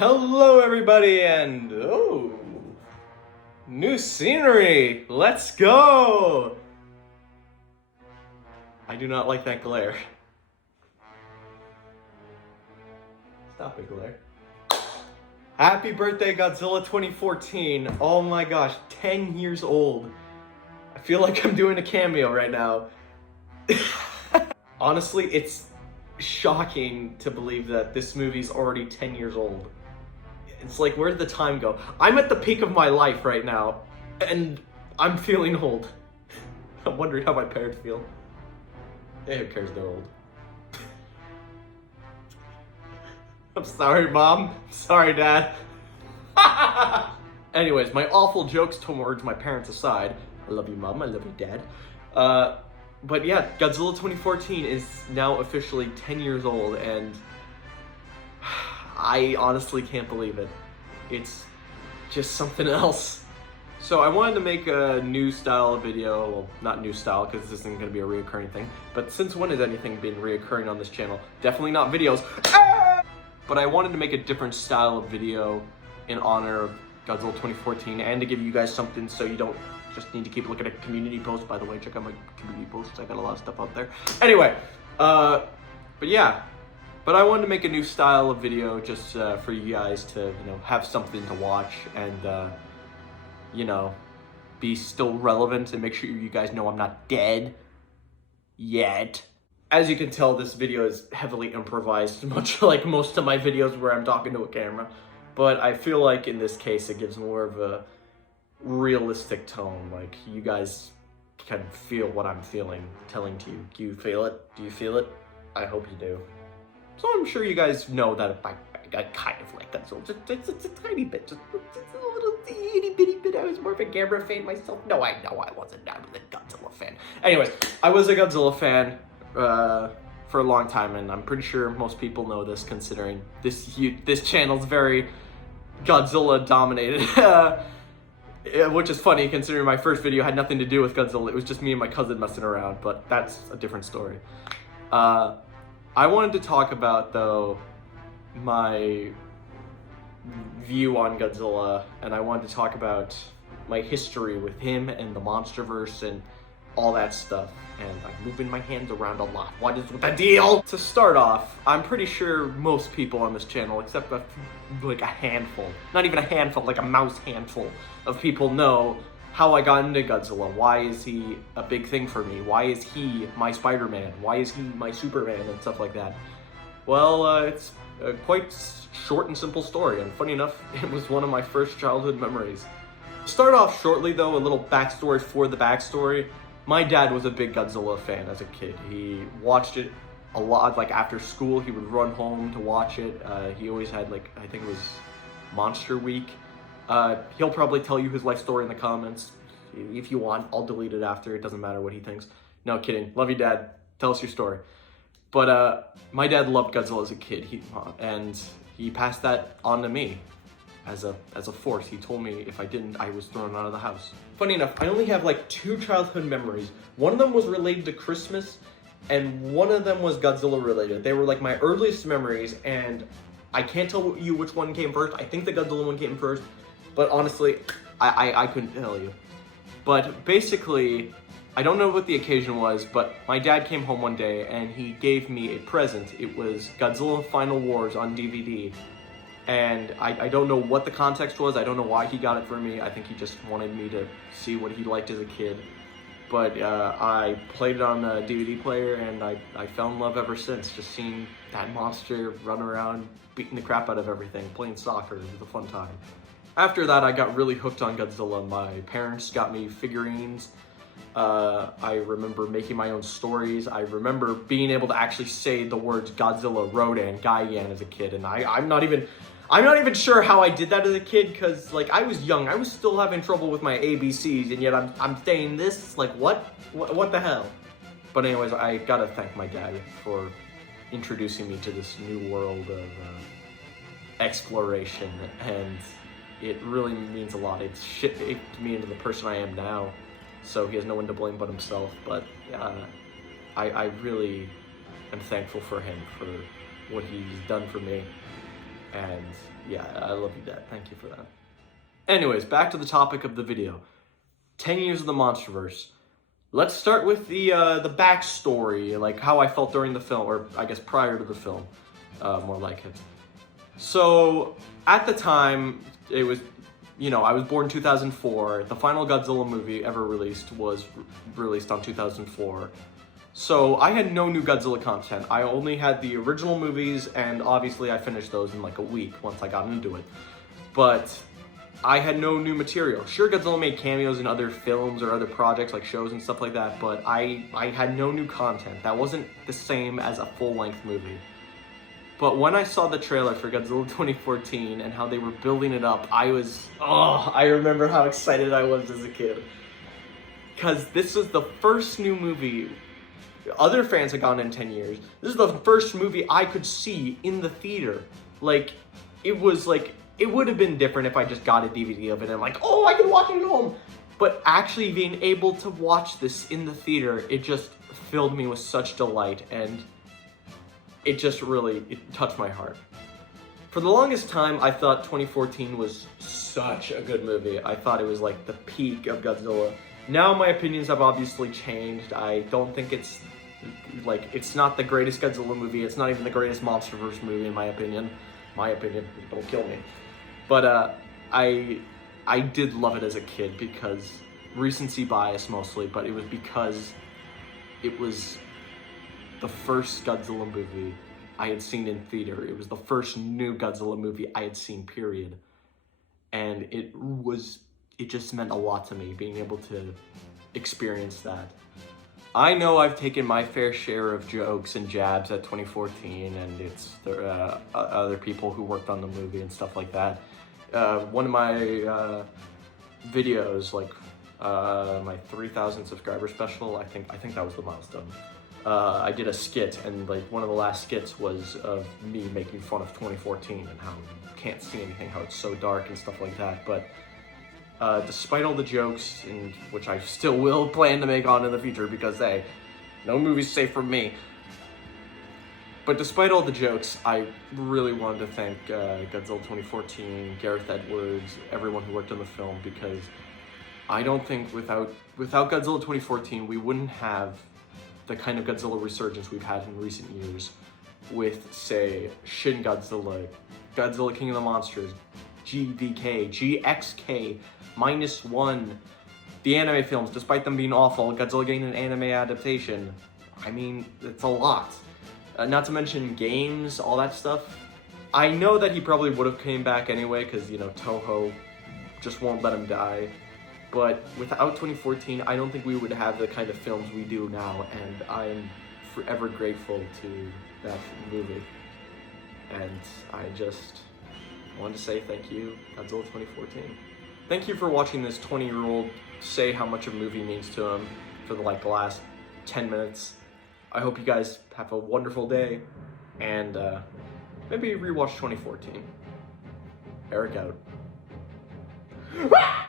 Hello everybody and new scenery. Let's go. I do not like that glare. Stop it, glare. Happy birthday, Godzilla 2014. Oh my gosh, 10 years old. I feel like I'm doing a cameo right now. Honestly, it's shocking to believe that this movie's already 10 years old. It's like, where did the time go? I'm at the peak of my life right now, and I'm feeling old. I'm wondering how my parents feel. Hey, who cares, they're old. I'm sorry, Mom. Sorry, Dad. Anyways, my awful jokes towards my parents aside, I love you, Mom, I love you, Dad. But yeah, Godzilla 2014 is now officially 10 years old, and I honestly can't believe it. It's just something else. So I wanted to make a new style of video, well, not new style because this isn't going to be a reoccurring thing, but since when has anything been reoccurring on this channel? Definitely not videos. But I wanted to make a different style of video in honor of Godzilla 2014 and to give you guys something so you don't just need to keep looking at community posts. By the way, check out my community posts. I got a lot of stuff out there. Anyway, but yeah. But I wanted to make a new style of video just for you guys to, have something to watch and, be still relevant and make sure you guys know I'm not dead yet. As you can tell, this video is heavily improvised, much like most of my videos where I'm talking to a camera. But I feel like in this case, it gives more of a realistic tone. Like, you guys can feel what I'm feeling, telling to you. Do you feel it? Do you feel it? I hope you do. So I'm sure you guys know that I kind of like that, so it's a tiny bit, just a little itty bitty bit. I was more of a camera fan myself. No, I know I wasn't. I was a Godzilla fan. Anyways, I was a Godzilla fan for a long time, and I'm pretty sure most people know this, considering this channel's very Godzilla dominated. Which is funny, considering my first video had nothing to do with Godzilla. It was just me and my cousin messing around, but that's a different story. I wanted to talk about, though, my view on Godzilla, and I wanted to talk about my history with him and the MonsterVerse and all that stuff. And I'm moving my hands around a lot. What is the deal? To start off, I'm pretty sure most people on this channel, except like a handful, not even a handful, like a mouse handful of people know how I got into Godzilla. Why is he a big thing for me? Why is he my Spider-Man? Why is he my Superman and stuff like that? Well, it's a quite short and simple story, and funny enough, it was one of my first childhood memories. Start off shortly though, a little backstory for the backstory. My dad was a big Godzilla fan as a kid. He watched it a lot, like after school he would run home to watch it. He always had, like, I think it was Monster Week. He'll probably tell you his life story in the comments. If you want, I'll delete it after. It doesn't matter what he thinks. No, kidding. Love you, Dad. Tell us your story. But my dad loved Godzilla as a kid, and he passed that on to me as a force. He told me if I didn't, I was thrown out of the house. Funny enough, I only have like 2 childhood memories. One of them was related to Christmas, and one of them was Godzilla related. They were like my earliest memories, and I can't tell you which one came first. I think the Godzilla one came first. But honestly, I couldn't tell you. But basically, I don't know what the occasion was, but my dad came home one day and he gave me a present. It was Godzilla Final Wars on DVD. And I don't know what the context was. I don't know why he got it for me. I think he just wanted me to see what he liked as a kid. But I played it on the DVD player, and I fell in love ever since. Just seeing that monster run around, beating the crap out of everything, playing soccer. It was a fun time. After that, I got really hooked on Godzilla. My parents got me figurines. I remember making my own stories. I remember being able to actually say the words Godzilla, Rodan, Gaiyan as a kid, and I'm not even sure how I did that as a kid, because like I was young. I was still having trouble with my ABCs, and yet I'm saying this. Like, what the hell? But anyways, I gotta thank my dad for introducing me to this new world of exploration, and it really means a lot. It's shaped me into the person I am now, so he has no one to blame but himself. But I really am thankful for him, for what he's done for me. And yeah, I love you, Dad. Thank you for that. Anyways, back to the topic of the video. 10 years of the MonsterVerse. Let's start with the backstory, like how I felt during the film, or I guess prior to the film, more like it. So, at the time, it was, I was born in 2004. The final Godzilla movie ever released was released on 2004. So, I had no new Godzilla content. I only had the original movies, and obviously I finished those in like a week once I got into it. But I had no new material. Sure, Godzilla made cameos in other films or other projects like shows and stuff like that, but I had no new content. That wasn't the same as a full-length movie. But when I saw the trailer for Godzilla 2014 and how they were building it up, I remember how excited I was as a kid. Because this was the first new movie. Other fans had gone in 10 years. This is the first movie I could see in the theater. It would have been different if I just got a DVD of it and I can watch it at home. But actually being able to watch this in the theater, it just filled me with such delight, and it touched my heart. For the longest time, I thought 2014 was such a good movie. I thought it was like the peak of Godzilla. Now my opinions have obviously changed. I don't think it's not the greatest Godzilla movie. It's not even the greatest MonsterVerse movie in my opinion. Don't kill me. But I did love it as a kid because recency bias mostly, but it was because it was the first Godzilla movie I had seen in theater. It was the first new Godzilla movie I had seen, period. And it just meant a lot to me being able to experience that. I know I've taken my fair share of jokes and jabs at 2014, and it's other people who worked on the movie and stuff like that. One of my videos, my 3,000 subscriber special, I think that was the milestone. I did a skit, and one of the last skits was of me making fun of 2014 and how you can't see anything, how it's so dark and stuff like that. But despite all the jokes, which I still will plan to make on in the future because, hey, no movie's safe from me. But despite all the jokes, I really wanted to thank Godzilla 2014, Gareth Edwards, everyone who worked on the film, because I don't think without Godzilla 2014, we wouldn't have the kind of Godzilla resurgence we've had in recent years with, say, Shin Godzilla, Godzilla King of the Monsters, GVK, GXK, -1, the anime films, despite them being awful, Godzilla getting an anime adaptation. I mean, it's a lot. Not to mention games, all that stuff. I know that he probably would have came back anyway, because, Toho just won't let him die. But without 2014, I don't think we would have the kind of films we do now, and I'm forever grateful to that movie. And I just wanted to say thank you, Godzilla 2014. Thank you for watching this 20-year-old say how much a movie means to him for the last 10 minutes. I hope you guys have a wonderful day, and maybe rewatch 2014. Eric out.